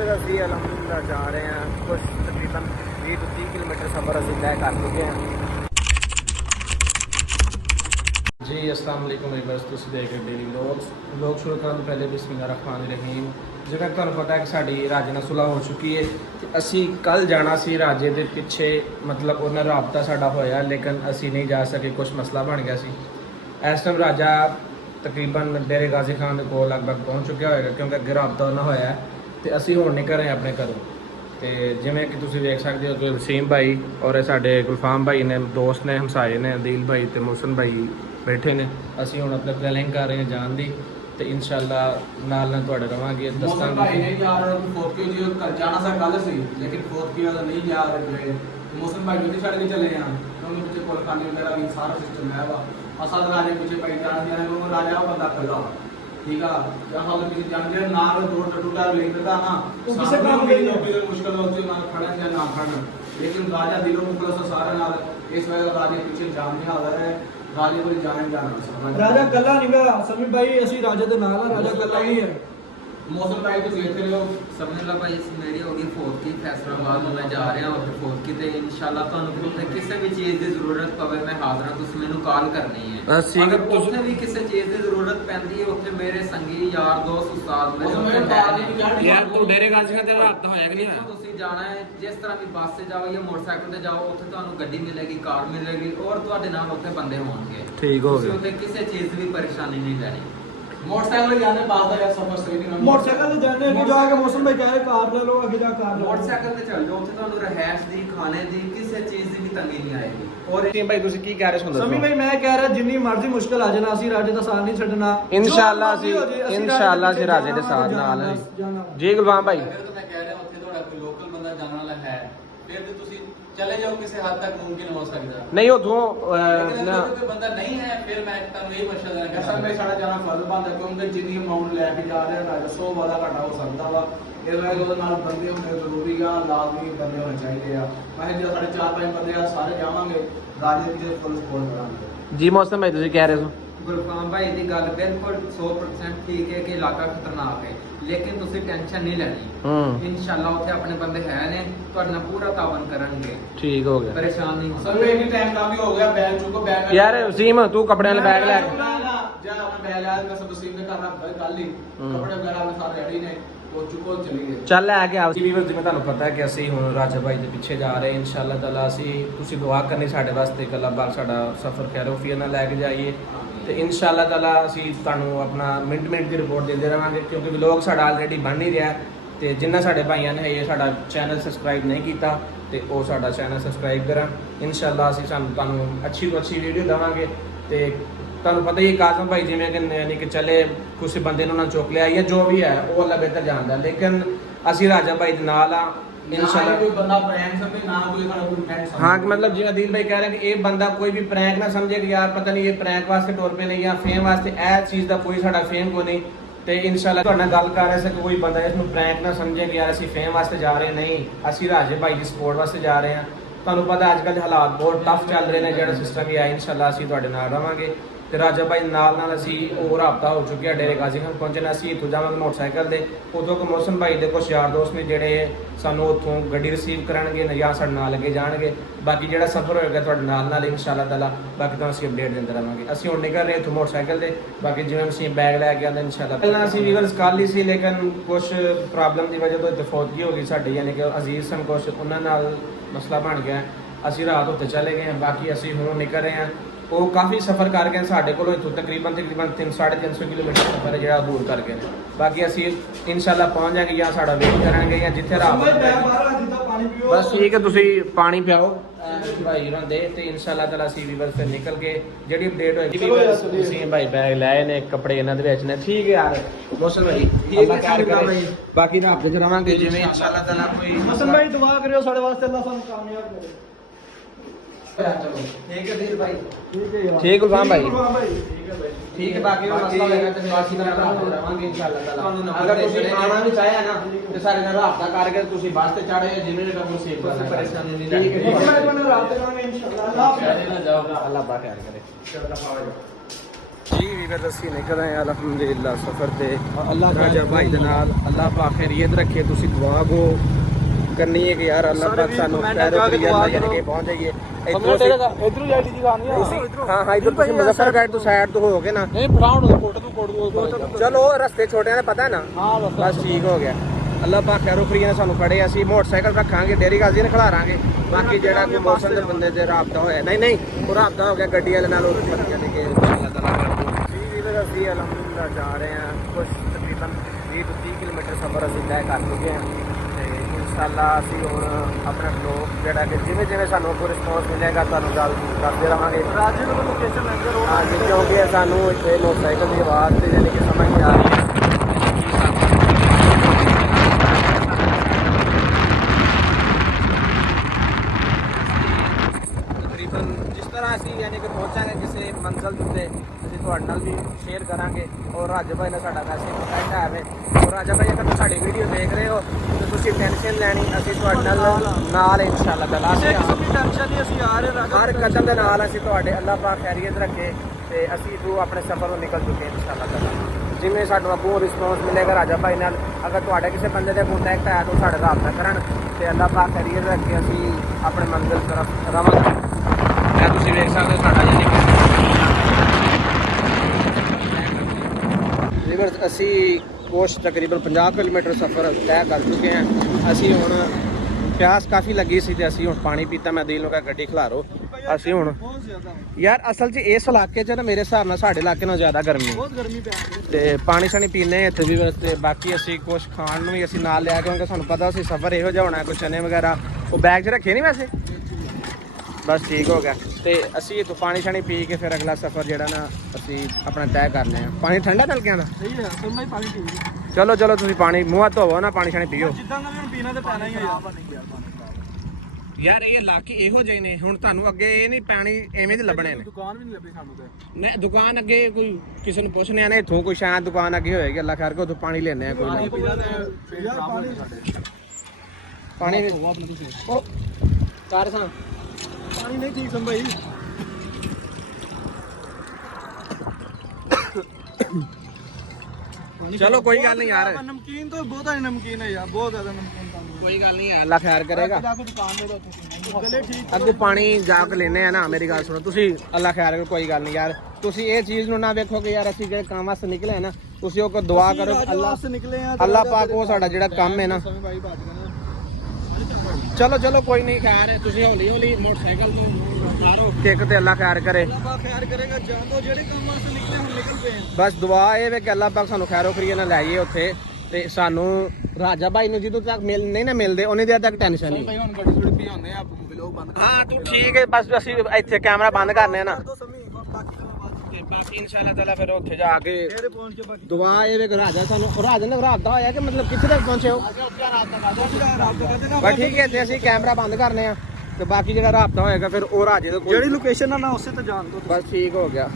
फिर अभी अलहमदुलिल्लाह जा रहे हैं, कुछ तकरीबन 20 to 30 किलोमीटर सफ़र अभी तय कर चुके हैं जी। अस्सलाम वालेकुम व्यूअर्स, तुसीं देख रहे डेली लोग शुरू करने तो पहले बिस्मिल्लाहिर्रहमानिर्रहीम। जिवें तुहानूं पता है कि साडी राजे नाल सुलह हो चुकी है ते असी कल जाना सी राजे दे पिछे, मतलब उन्हां राबता साडा होया लेकिन असी नहीं जा सके, कुछ मसला बन गया सी। इस टाइम राजा तकरीबन डेरे गाजी खान के कोल लगभग पहुँच चुका होएगा क्योंकि अगे राबता उन्हां होया ते असी हुण निकल रहे हैं अपने घरों। तो जिमें कि तुसीं देख सकते हो कि वसीम भाई और साडे गुलफाम भाई ने दोस्त ने हमसाए ने अदील भाई ते मोहसन भाई बैठे ने। असी हुण अपने प्लानिंग कर रहे हैं जान दी तो इंशाअल्लाह नाल तुहाडे रवांगे मोहसन भाई ने यार फोर्थ की जो जाना सा कल सी लेकिन फोर्थ की वाला नहीं जा रहे। मोहसन भाई भी छड़ के चले हैं क्योंकि पीछे कोल खाने वगैरह भी सारा सिस्टम है वा असल राजे पीछे भाई जान दिया है राजा बंदा खड़ा ठीक है जहां वाले पीछे जान दे ना दो टूटा लेता ना तो किसे काम के लिए मुश्किल होती ना खड़ा या ना खड़ा, लेकिन राजा दिलों मुखलस सारे नाल इस वजह राजे पीछे जान नहीं आ रहा है। राजे को जाने जाना राजा कल्ला नहीं गा समीर भाई, असि राजा दे नाल राजा कल्ला नहीं है। मौसम भाई तो देख रहे हो समझ लो भाई मेरी होगी फोर्थ की फैसलाबाद में जा रहे हैं और फोर्थ की ते इंशाल्लाह ਤੁਹਾਨੂੰ ਕਿਤੇ ਕਿਸੇ ਵੀ ਚੀਜ਼ ਦੀ ਜ਼ਰੂਰਤ ਪਵੇ ਮੈਂ ਹਾਜ਼ਰ ਹਾਂ, ਤੁਸੀਂ ਮੈਨੂੰ ਕਾਲ ਕਰਨੀ ਹੈ। ਅਗਰ ਉੱਥੇ ਵੀ ਕਿਸੇ ਚੀਜ਼ ਦੀ ਜ਼ਰੂਰਤ ਪੈਂਦੀ ਹੈ ਉੱਥੇ ਮੇਰੇ ਸੰਗੀ ਯਾਰ ਦੋਸਤ ਉਸਤਾਦ ਮੇਰੇ यार तू डेरे गाजी खान ते राबता होया कि नहीं होया? ਤੁਸੀਂ ਜਾਣਾ ਹੈ ਜਿਸ ਤਰ੍ਹਾਂ ਵੀ ਬੱਸ ਤੇ ਜਾਓ ਜਾਂ ਮੋਟਰਸਾਈਕਲ ਤੇ ਜਾਓ ਉੱਥੇ ਤੁਹਾਨੂੰ ਗੱਡੀ ਮਿਲੇਗੀ, ਕਾਰ ਮਿਲੇਗੀ ਔਰ ਤੁਹਾਡੇ ਨਾਲ ਉੱਥੇ ਬੰਦੇ ਹੋਣਗੇ। ठीक हो ਤੁਸੀਂ गया। ਉੱਥੇ ਕਿਸੇ ਚੀਜ਼ ਦੀ ਪਰੇਸ਼ਾਨੀ ਨਹੀਂ ਲੈਣੀ। मोटरसाइकिल जाने पास का यार सफर सही नहीं। मोटरसाइकिल से जाने को जाके मौसम भाई कह रहे कार ले लो, आगे जा कार ले लो। ਮੋਟਰਸਾਈਕਲ ਤੇ ਚੱਲ ਜਾਓ ਉੱਥੇ ਤੁਹਾਨੂੰ ਰਹਿائش ਦੀ ਖਾਣੇ ਦੀ ਕਿਸੇ ਚੀਜ਼ ਦੀ ਵੀ ਤੰਗੀ ਨਹੀਂ ਆਏਗੀ। और टीम भाई तुसी की कह रहे सुन समीर भाई मैं कह रहा जिन्नी मर्जी मुश्किल आ जाना असि राजे दा साथ नहीं छड्डना। इंशाअल्लाह असि राजे दे साथ नाल जी। गुलफाम भाई अगर तो मैं कह रहा ਉੱਥੇ ਤੁਹਾਡਾ ਕੋਈ ਲੋਕਲ ਬੰਦਾ ਜਾਣ ਵਾਲਾ ਹੈ ਫਿਰ ਤੇ ਤੁਸੀਂ चले जाओ किसी हद तक मुमकिन हो सकता है। नहीं उधरों लेकिन अगर कोई बंदा नहीं है फिर मैं ਤੁਹਾਨੂੰ ਇਹ ਮਸ਼ਵਰਾ ਦੇਣਾ ਕਿ ਅਸਲ ਵਿੱਚ ਸਾਡਾ ਜਾਣਾ ਫਰਜ਼ ਬਣਦਾ ਕਿਉਂਕਿ ਜਿੰਨੀ ਅਮਾਉਂਟ ਲੈ ਕੇ ਜਾ ਰਹੇ ਹਾਂ 100 ਵਾਲਾ ਘਾਟਾ ਹੋ ਸਕਦਾ ਵਾ। ਇਸ ਵੇਲੇ ਉਹਦੇ ਨਾਲ ਬੰਦੇ ਹੋਣੇ ਜ਼ਰੂਰੀ ਆ, ਲਾਜ਼ਮੀ ਬੰਦੇ ਹੋਣੇ ਚਾਹੀਦੇ ਆ। ਮੈਂ ਜੇ ਸਾਡੇ 4-5 ਬੰਦੇ ਆ ਸਾਰੇ ਜਾਵਾਂਗੇ ਰਾਜੇ ਦੀ ਫੁੱਲ ਸਪੋਰਟ ਕਰਾਂਗੇ जी। मौसम भाई तुसी कह रहे हो ਗੁਰਫਾਮ ਭਾਈ ਦੀ ਗੱਲ ਬਿਲਕੁਲ 100% ਠੀਕ ਹੈ ਕਿ ਇਲਾਕਾ ਖਤਰਨਾਕ ਹੈ ਲੇਕਿਨ ਤੁਸੀਂ ਟੈਨਸ਼ਨ ਨਹੀਂ ਲੈਣੀ। ਇਨਸ਼ਾਅੱਲਾ ਉੱਥੇ ਆਪਣੇ ਬੰਦੇ ਹੈ ਨੇ ਤੁਹਾਡੇ ਨਾਲ ਪੂਰਾ ਤਾਵਨ ਕਰਨਗੇ। ठीक हो गया। ਪਰੇਸ਼ਾਨ ਨਹੀਂ ਅਸਲ ਵਿੱਚ ਇਹ ਟਾਈਮ ਕਾਫੀ ਹੋ ਗਿਆ। ਬੈਗ ਚੁੱਕੋ ਬੈਗ यार वसीम तू कपड़े वाले बैग ले ਜਾ ਆਪਣਾ ਬੈਗ ਲੈ ਮੈਂ ਸਭ ਵਸੀਮ ਦੇ ਘਰ ਰੱਖ ਕੱਲ ਹੀ ਕੱਪੜੇ ਵਗੈਰਾ ਆਪਣੇ ਸਾਰੇ ਰੈਡੀ ਨੇ ਉਹ ਚੁੱਕੋ ਚਲੀ ਗਏ। ਚੱਲ ਲੈ ਕੇ ਆ। ਵੀਵਰ ਜਿਵੇਂ ਤੁਹਾਨੂੰ ਪਤਾ ਹੈ ਕਿ ਅਸੀਂ ਹੁਣ ਰਾਜਾ ਭਾਈ ਦੇ ਪਿੱਛੇ ਜਾ ਰਹੇ ਹਾਂ ਇਨਸ਼ਾਅੱਲਾ ਤਾਲਾ। ਅਸੀਂ ਤੁਸੀਂ ਦੁਆ ਕਰਨੀ ਸਾਡੇ ਵਾਸਤੇ ਕਿ ਅੱਲਾਹ ਪਾਕ ਸਾਡਾ ਸਫ਼ਰ ਖੈਰੋਫੀਆ ਨਾਲ ਲੈ ਕੇ ਜਾਈਏ ਤੇ ਇਨਸ਼ਾਅੱਲਾ ਤਾਲਾ ਅਸੀਂ ਤੁਹਾਨੂੰ ਆਪਣਾ ਮਿੰਟ ਦੀ ਰਿਪੋਰਟ ਦਿੰਦੇ ਰਹਾਂਗੇ ਕਿਉਂਕਿ ਵਲੌਗ ਸਾਡਾ ਆਲਰੇਡੀ ਬਣ ਹੀ ਰਿਹਾ ਤੇ ਜਿੰਨਾ ਸਾਡੇ ਭਾਈਆਂ ਨੇ ਇਹ ਸਾਡਾ ਚੈਨਲ ਸਬਸਕ੍ਰਾਈਬ ਨਹੀਂ ਕੀਤਾ ਤੇ ਉਹ ਸਾਡਾ ਚੈਨਲ ਸਬਸਕ੍ਰਾਈਬ ਕਰਨ। ਇਨਸ਼ਾਅੱਲਾ ਅਸੀਂ ਤੁਹਾਨੂੰ ਅੱਛੀ ਤੋਂ ਅੱਛੀ ਵੀਡੀਓ ਦੇਵਾਂਗੇ ਤੇ ਤੁਹਾਨੂੰ ਪਤਾ ਹੀ ਕਾਜ਼ਮ ਭਾਈ ਜਿਵੇਂ ਕਿ ਯਾਨੀ ਕਿ ਚਲੇ ਕੁਝ ਬੰਦੇ ਨੂੰ ਨਾ ਚੁੱਕ ਲਿਆ ਜਾਂ ਜੋ ਵੀ ਹੈ ਉਹ ਅੱਲਾ ਬਿਹਤਰ ਜਾਣਦਾ, ਲੇਕਿਨ ਅਸੀਂ ਰਾਜਾ ਭਾਈ ਦੇ ਨਾਲ ਆ इंशाल्लाह कोई बंदा प्रैंक समझे ना कोई सारा कोई प्रैंक समझे। हाँ मतलब जिवें अदील भाई कह रहे हैं कि ये बंदा कोई भी प्रैंक ना समझे कि यार पता नहीं ये प्रैंक वास्ते टोर पे नहीं या फेम वास्ते ए चीज़ का कोई साडा फेम को नहीं। तो इंशाल्लाह तुहाडे नाल गल कर रहे थे कि कोई बंदा इसनूं प्रैंक ना समझे कि यार असीं फेम वास्ते जा रहे नहीं, असीं राजे भाई की सपोर्ट वास्ते जा रहे हैं। तुहानूं पता अजकल हालात बहुत टफ चल रहे हैं, जिहड़ा सिस्टम भी है इंशाल्लाह असीं तुहाडे नाल रहांगे। ਤੇ ਰਾਜਾ ਭਾਈ ਨਾਲ ਅਸੀਂ ਉਹ ਰਾਬਤਾ ਹੋ ਚੁੱਕਿਆ ਡੇਰੇ ਗਾਜ਼ੀ ਖਾਨ ਪਹੁੰਚਣਾ। ਅਸੀਂ ਇੱਥੋਂ ਜਾਵਾਂਗੇ ਮੋਟਰਸਾਈਕਲ ਦੇ, ਉਦੋਂ ਕੋ ਮੌਸਮ ਭਾਈ ਦੇ ਕੁਛ ਯਾਰ ਦੋਸਤ ਨੇ ਜਿਹੜੇ ਸਾਨੂੰ ਉੱਥੋਂ ਗੱਡੀ ਰਿਸੀਵ ਕਰਨਗੇ ਜਾਂ ਸਾਡੇ ਨਾਲ ਅੱਗੇ ਜਾਣਗੇ। ਬਾਕੀ ਜਿਹੜਾ ਸਫ਼ਰ ਹੋਏਗਾ ਤੁਹਾਡੇ ਨਾਲ ਇਨਸ਼ਾਅੱਲਾ ਤਾਲਾ ਬਾਕੀ ਤੁਹਾਨੂੰ ਅਸੀਂ ਅਪਡੇਟ ਦਿੰਦੇ ਰਹਾਂਗੇ। ਅਸੀਂ ਹੁਣ ਨਿਕਲ ਰਹੇ ਇੱਥੋਂ ਮੋਟਰਸਾਈਕਲ ਦੇ, ਬਾਕੀ ਜਿਵੇਂ ਅਸੀਂ ਬੈਗ ਲੈ ਕੇ ਆਉਂਦੇ ਇਨਸ਼ਾਅੱਲਾ। ਪਹਿਲਾਂ ਅਸੀਂ ਵੀਵਰਸ ਕੱਲ੍ਹ ਹੀ ਸੀ ਲੇਕਿਨ ਕੁਛ ਪ੍ਰੋਬਲਮ ਦੀ ਵਜ੍ਹਾ ਤੋਂ ਤਫੌਤਗੀ ਹੋ ਗਈ ਸਾਡੀ, ਯਾਨੀ ਕਿ ਅਜ਼ੀਜ਼ ਸਨ ਕੁਛ ਉਹਨਾਂ ਨਾਲ ਮਸਲਾ ਬਣ ਗਿਆ। ਅਸੀਂ ਰਾਤ ਉੱਤੇ ਚਲੇ ਗਏ ਹਾਂ। ਬਾਕੀ ਅਸੀਂ ਹੁਣ ਨਿਕਲ ਰਹੇ ਹਾਂ। ਉਹ ਕਾਫੀ ਸਫ਼ਰ ਕਰਕੇ ਸਾਡੇ ਕੋਲੋਂ ਇੱਥੋਂ ਤਕਰੀਬਨ 350 ਕਿਲੋਮੀਟਰ ਸਫ਼ਰ ਹੈ ਜਿਹੜਾ ਦੂਰ ਕਰਕੇ ਨੇ। ਬਾਕੀ ਅਸੀਂ ਇਨਸ਼ਾਅੱਲਾ ਪਹੁੰਚ ਜਾਵਾਂਗੇ ਜਾਂ ਸਾਡਾ ਵੇਟ ਕਰਾਂਗੇ ਜਾਂ ਜਿੱਥੇ ਰਾਤ ਬਸ ਠੀਕ ਹੈ। ਤੁਸੀਂ ਪਾਣੀ ਪਿਆਓ ਭਾਈ ਹੋਰਾਂ ਦੇ ਤੇ ਇਨਸ਼ਾਅੱਲਾ ਤਾਲਾ ਅਸੀਂ ਵੀਵਰ ਫਿਰ ਨਿਕਲ ਕੇ ਜਿਹੜੀ ਅਪਡੇਟ ਹੋਏਗੀ ਤੁਸੀਂ ਭਾਈ ਬੈਗ ਲਾਏ ਨੇ ਕੱਪੜੇ ਇਹਨਾਂ ਦੇ ਵਿੱਚ ਨੇ। ਠੀਕ ਹੈ ਯਾਰ ਮੌਸਮ ਭਾਈ ਠੀਕ ਹੈ। ਬਾਕੀ ਰਾਤ ਵਿੱਚ ਰਵਾਂਗੇ ਜਿਵੇਂ ਇਨਸ਼ਾਅੱਲਾ ਤਾਲਾ ਕੋਈ ਮੌਸਮ ਭਾਈ ਦੁਆ ਕਰਿਓ ਸਾਡੇ ਵਾਸਤੇ ਅੱਲਾਹ ਸਾਨੂੰ ਕਾਮਯਾਬ ਕਰੇ। ਠੀਕ ਹੈ ਵੀਰ ਭਾਈ। ठीक गुलफाम भाई ठीक है बाकी मसला होएगा तो बाकी तरह रहांगे इंशाअल्लाह ताला। अगर ਤੁਸੀਂ ਆਣਾ ਵੀ ਚਾਹਿਆ ਨਾ ਤੇ ਸਾਡੇ ਨਾਲ ਰਾਬਤਾ ਕਰਕੇ ਤੁਸੀਂ ਬੱਸ ਤੇ ਚੜ੍ਹੇ ਜਿਵੇਂ ਜਿਹੜਾ ਕੋਈ ਸੇਫ कोई परेशानी नहीं ठीक है। ਮੌਸਮ ਭਾਈ ਨਾਲ ਰਾਬਤਾ ਕਰਾਂਗੇ ਇੰਸ਼ਾਅੱਲਾ। जाओ अल्लाह पाक खैर करे। चल ਜੀ ਵੀਰ ਅਸੀਂ ਨਿਕਲ ਰਹੇ ਹਾਂ ਅਲਹਮਦੁਲਿਲਾ ਸਫ਼ਰ ਤੇ ਅੱਲਾਹ ਰਾਜਾ ਭਾਈ ਦੇ ਨਾਲ ਅੱਲਾਹ ਪਾਕ ਖੈਰੀਅਤ ਰੱਖੇ ਤੁਸੀਂ ਦੁਆ ਕੋ ਕਰਨੀ ਹੈ ਕਿ ਯਾਰ ਅੱਲਾਹ ਸਾਰੇ ਪਾਕ ਵੀਰ ਸਾਨੂੰ ਕਮੈਂਟ ਖੈਰ ਕਰਕੇ ਕਰੀਏ ਦੁਆ ਯਾਨੀ ਕਿ ਕਰੋ। ਪਹੁੰਚ ਜਾਈਏ ਇਧਰੋਂ ਜਾਈ ਦੀ ਖਾਣੀ ਹਾਂ ਹਾਂ ਇਧਰ ਤੁਸੀਂ ਮੁਜ਼ੱਫਰ ਗਾਈਡ ਤੋਂ ਸਾਈਡ ਤੋਂ ਹੋ ਕੇ ਨਾ ਨਹੀਂ ਪਠਾਉਣ ਦਾ ਕੋਟ ਚਲੋ ਰਸਤੇ ਛੋਟਿਆਂ ਦਾ ਪਤਾ ਨਾ ਹਾਂ ਬਸ ਠੀਕ ਹੋ ਗਿਆ ਅੱਲਾਹ ਪਾਕ ਖੈਰੋ ਖਰੀਏ ਨੇ ਸਾਨੂੰ ਫੜੇ ਅਸੀਂ ਮੋਟਰਸਾਈਕਲ ਰੱਖਾਂਗੇ ਡੇਰੀ ਗਾਜ਼ੀ ਨੇ ਖਿਲਾਰਾਂਗੇ ਬਾਕੀ ਜਿਹੜਾ ਕੋਈ ਮੌਸਮ ਦੇ ਬੰਦੇ ਤੇ ਰਾਬਤਾ ਹੋਇਆ ਨਹੀਂ ਉਹ ਰਾਬਤਾ ਹੋ ਗਿਆ ਗੱਡੀ ਵਾਲੇ ਨਾਲ ਉਹ ਯਾਨੀ ਕਿ ਅੱਲਾਹ ਤਾਲਾ ਕਰ ਦੋ ਜੀ ਵੀਰ ਅਸੀਂ ਅਲਹਮਦੁਲਿਲਾ ਜਾ ਰਹੇ ਹਾਂ ਕੁਝ ਤਕਰੀਬਨ 20 ਤੋਂ 30 ਕਿਲੋਮੀਟਰ ਸਫ਼ਰ ਅਸੀਂ ਤੈਅ ਕਰ ਚੁੱਕੇ ਹਾਂ ਤੇ ਇਨਸ਼ਾਅੱਲਾ ਅਸੀਂ ਹੁਣ ਆਪਣਾ ਬਲੌਗ ਜਿਹੜਾ ਕਿ ਜਿਵੇਂ ਜਿਵੇਂ ਸਾਨੂੰ ਕੋਈ ਰਿਸਪੌਂਸ ਮਿਲੇਗਾ ਤੁਹਾਨੂੰ ਦੱਸਦੇ ਰਹਾਂਗੇ ਰਾਜੇ ਨੂੰ ਲੋਕੇਸ਼ਨ ਲੈਂਦੇ ਰੋ ਹਾਂ ਜੀ ਕਿਉਂਕਿ ਸਾਨੂੰ ਇੱਥੇ ਮੋਟਰਸਾਈਕਲ ਦੀ ਆਵਾਜ਼ ਤੇ ਯਾਨੀ ਕਿ ਸਮਝ ਨਹੀਂ ਆ ਰਹੀ ਤਕਰੀਬਨ ਜਿਸ ਤਰ੍ਹਾਂ ਅਸੀਂ ਯਾਨੀ ਕਿ ਪਹੁੰਚਾਂਗੇ ਕਿਸੇ ਮੰਜ਼ਿਲ ਦੇ ਉੱਤੇ ਅਸੀਂ ਤੁਹਾਡੇ ਨਾਲ ਵੀ ਸ਼ੇਅਰ ਕਰਾਂਗੇ ਔਰ ਰਾਜਾ ਭਾਈ ਨੇ ਸਾਡਾ ਵੈਸੇ ਕੰਟੈਕਟ ਹੈ ਵੇ ਔਰ ਰਾਜਾ ਭਾਈ ਅਗਰ ਸਾਡੀ ਵੀਡੀਓ ਦੇਖ ਰਹੇ ਹੋ ਤਾਂ ਤੁਸੀਂ ਟੈਨਸ਼ਨ ਲੈਣੀ ਅਸੀਂ ਤੁਹਾਡੇ ਨਾਲ ਇਨਸ਼ਾਅੱਲਾ ਤਾਲਾ ਕਿਸੇ ਕਿਸਮ ਦੀ ਟੈਨਸ਼ਨ ਨਹੀਂ ਅਸੀਂ ਆ ਰਹੇ ਰਾਜਾ ਹਰ ਕਦਮ ਦੇ ਨਾਲ ਅਸੀਂ ਤੁਹਾਡੇ ਅੱਲਾਹ ਪਾਕ ਖੈਰੀਅਤ ਰੱਖੇ ਤੇ ਅਸੀਂ ਤੋਂ ਆਪਣੇ ਸਫ਼ਰ ਤੋਂ ਨਿਕਲ ਚੁੱਕੇ ਹਾਂ ਇਨਸ਼ਾਅੱਲਾ ਤਾਲਾ ਜਿਵੇਂ ਸਾਨੂੰ ਅੱਗੋਂ ਰਿਸਪੌਂਸ ਮਿਲੇਗਾ ਰਾਜਾ ਭਾਈ ਨਾਲ ਅਗਰ ਤੁਹਾਡੇ ਕਿਸੇ ਬੰਦੇ ਦੇ ਕੰਟੈਕਟ ਹੈ ਤਾਂ ਸਾਡੇ ਰਾਬਤਾ ਕਰਨ ਤੇ ਅੱਲਾਹ ਪਾਕ ਖੈਰੀਅਤ ਰੱਖੇ ਅਸੀਂ ਆਪਣੇ ਮੰਜ਼ਿਲ ਤਰਫ ਰਵਾਂਗੇ ਮੈਂ ਤੁਸੀਂ ਵੇਖ ਸਕਦੇ ਹੋ ਸਾਡਾ ਯਾਨੀ ਕਿ ਅਸੀਂ ਕੁਛ ਤਕਰੀਬਨ 50 ਕਿਲੋਮੀਟਰ ਸਫ਼ਰ ਤੈਅ ਕਰ ਚੁੱਕੇ ਹਾਂ ਅਸੀਂ ਹੁਣ ਪਿਆਸ ਕਾਫੀ ਲੱਗੀ ਸੀ ਤੇ ਅਸੀਂ ਹੁਣ ਪਾਣੀ ਪੀਤਾ ਮੈਂ ਦਿਲ ਨੂੰ ਕਿਹਾ ਗੱਡੀ ਖਿਲਾਰੋ ਅਸੀਂ ਹੁਣ ਬਹੁਤ ਜ਼ਿਆਦਾ ਯਾਰ ਅਸਲ 'ਚ ਇਸ ਇਲਾਕੇ 'ਚ ਨਾ ਮੇਰੇ ਹਿਸਾਬ ਨਾਲ ਸਾਡੇ ਇਲਾਕੇ ਨਾਲੋਂ ਜ਼ਿਆਦਾ ਗਰਮੀ ਹੈ ਬਹੁਤ ਗਰਮੀ ਪੈ ਰਹੀ ਤੇ ਪਾਣੀ ਸ਼ਾਣੀ ਪੀਨੇ ਇੱਥੇ ਵੀ ਤੇ ਬਾਕੀ ਅਸੀਂ ਕੁਛ ਖਾਣ ਨੂੰ ਵੀ ਅਸੀਂ ਨਾਲ ਲਿਆ ਕਿਉਂਕਿ ਸਾਨੂੰ ਪਤਾ ਸੀ ਸਫ਼ਰ ਇਹੋ ਜਿਹਾ ਹੋਣਾ ਕੁਛ ਚਨੇ ਵਗੈਰਾ ਉਹ ਬੈਗ 'ਚ ਰੱਖੇ ਨਹੀਂ ਵੈਸੇ ਬਸ ਠੀਕ ਹੋ ਗਿਆ ਤੇ ਅਸੀਂ ਇੱਥੋਂ ਪਾਣੀ ਸ਼ਾਣੀ ਪੀ ਕੇ ਫਿਰ ਅਗਲਾ ਸਫ਼ਰ ਜਿਹੜਾ ਨਾ ਅਸੀਂ ਆਪਣਾ ਤੈਅ ਕਰਨੇ ਆ ਪਾਣੀ ਠੰਡਾ ਨਲਕਿਆਂ ਦਾ ਸਹੀ ਹੈ ਅਸਲ ਮੈਂ ਪਾਣੀ ਪੀ ਲਈ ਚਲੋ ਤੁਸੀਂ ਪਾਣੀ ਮੂੰਹ ਹੱਥ ਧੋਵੋ ਨਾ ਪਾਣੀ ਸ਼ਾਣੀ ਪੀਓ ਜਿੱਦਾਂ ਦਾ ਵੀ ਹੁਣ ਪੀਣਾ ਤੇ ਪੈਣਾ ਹੀ ਹੈ ਯਾਰ ਇਹ ਇਲਾਕੇ ਇਹੋ ਜਿਹੇ ਨੇ ਹੁਣ ਤੁਹਾਨੂੰ ਅੱਗੇ ਇਹ ਨਹੀਂ ਪਾਣੀ ਐਵੇਂ ਦੇ ਲੱਭਣੇ ਨੇ ਦੁਕਾਨ ਵੀ ਨਹੀਂ ਲੱਭੀ ਸਾਨੂੰ ਤੇ ਨਹੀਂ ਦੁਕਾਨ ਅੱਗੇ ਕੋਈ ਕਿਸੇ ਨੂੰ ਪੁੱਛਨੇ ਆ ਨਾ ਇੱਥੋਂ ਕੋਈ ਸ਼ਾਇਦ ਦੁਕਾਨ ਅੱਗੇ ਹੋਏਗੀ ਅੱਲਾ ਖੈਰ ਕੋ ਉੱਥੋਂ ਪਾਣੀ ਲੈਣੇ ਆ ਕੋਈ ਨਾ ਯਾਰ ਪਾਣੀ ਆਪਣਾ ਤੁਸੀਂ ਉਹ ਕਰ ਸਾਂ ਪਾਣੀ ਨਹੀਂ ਠੀਕ ਸੰਭਾਈ ਚਲੋ ਕੋਈ ਗੱਲ ਨਹੀਂ ਯਾਰ ਨਮਕੀਨ ਤਾਂ ਬਹੁਤ ਹੈ ਨਮਕੀਨ ਹੈ ਯਾਰ ਬਹੁਤ ਜ਼ਿਆਦਾ ਨਮਕੀਨ ਕੰਮ ਕੋਈ ਗੱਲ ਨਹੀਂ ਅੱਲਾ ਖੈਰ ਕਰੇਗਾ ਜਾ ਕੇ ਦੁਕਾਨ ਦੇ ਉੱਤੇ ਗਲੇ ਠੀਕ ਅੱਗੇ ਪਾਣੀ ਜਾ ਕੇ ਲੈਣੇ ਆ ਨਾ ਮੇਰੀ ਗੱਲ ਸੁਣੋ ਤੁਸੀਂ ਅੱਲਾ ਖੈਰ ਕਰੇ ਕੋਈ ਗੱਲ ਨਹੀਂ ਯਾਰ ਤੁਸੀਂ ਇਹ ਚੀਜ਼ ਨੂੰ ਨਾ ਵੇਖੋ ਕਿ ਯਾਰ ਅਸੀਂ ਜਿਹੜੇ ਕੰਮ ਵਾਸਤੇ ਨਿਕਲੇ ਆ ਨਾ ਤੁਸੀਂ ਉਹ ਦੁਆ ਕਰੋ ਅੱਲਾ ਸੇ ਨਿਕਲੇ ਆ ਅੱਲਾ ਪਾਕ ਉਹ ਸਾਡਾ ਜਿਹੜਾ ਕੰਮ ਹੈ ਨਾ ਭਾਈ ਬਾਤ ਕਰਨਾ ਚਲੋ ਕੋਈ ਨਹੀਂ ਖੈਰ ਤੁਸੀਂ ਹੌਲੀ ਮੋਟਰਸਾਈਕਲ ਤੋਂ ਉਤਾਰੋ ਕਿੱਕ ਤੇ ਅੱਲਾ ਖੈਰ ਕਰੇ ਅੱਲਾਹ ਖੈਰ ਕਰੇਗਾ ਜਾਨ ਦੋ ਜਿਹੜੇ ਕੰਮ ਵਾਸਤੇ ਨਿਕਲੇ ਹੁਣ ਨਿਕਲ ਪਏ ਆ ਬਸ ਦੁਆ ਇਹ ਵੇ ਕਿ ਅੱਲਾ ਪਾਕ ਸਾਨੂੰ ਖੈਰੋ ਖਰੀਏ ਨਾਲ ਲੈ ਜਾਈਏ ਉੱਥੇ ਤੇ ਸਾਨੂੰ ਰਾਜਾ ਭਾਈ ਨੂੰ ਜਦੋਂ ਤੱਕ ਨਹੀਂ ਨਾ ਮਿਲਦੇ ਉਹਨੇ ਦੇਰ ਤੱਕ ਟੈਨਸ਼ਨ ਨਹੀਂ ਭਾਈ ਹੁਣ ਗੱਡੀ ਥੋੜੀ ਪੀ ਹੁੰਦੇ ਆ ਵਲੌਗ ਬੰਦ ਕਰ ਹਾਂ ਤੂੰ ਠੀਕ ਹੈ ਬਸ ਅਸੀਂ ਇੱਥੇ ਕੈਮਰਾ ਬੰਦ ਕਰਨੇ ਆ ਨਾ ਦੋ ਸਮੀ ਬਾਕੀ ਗੱਲਾਂ ਬਾਅਦ ਤੇ ਬਾਕੀ ਇਨਸ਼ਾਅੱਲਾ ਤਾਲਾ ਫਿਰ ਉੱਥੇ ਜਾ ਕੇ ਤੇਰੇ ਪਹੁੰਚ ਕੇ ਬਾਕੀ ਦੁਆ ਇਹ ਵੇ ਕਿ ਰਾਜਾ ਸਾਨੂੰ ਰਾਜਾ ਨੇ ਰਾਬਤਾ ਹੋਇਆ ਕਿ ਮਤਲਬ ਕਿੱਥੇ ਤੱਕ ਪਹੁੰਚੇ ਹੋ ਬਸ ਠੀਕ ਹੈ ਤੇ ਅਸੀਂ ਕੈਮਰਾ ਬੰਦ ਕਰਨੇ ਆ ਤੇ ਬਾਕੀ ਜਿਹੜਾ ਰਾਬਤਾ ਹੋਏਗਾ ਫਿਰ ਉਹ ਰਾਜੇ ਦੇ ਕੋਲ ਜਿਹੜੀ ਲੋਕੇਸ਼ਨ ਆ ਨਾ ਉਸੇ ਤੇ ਜਾਣ ਦੋ ਬਸ ਠੀਕ ਹੋ ਗਿਆ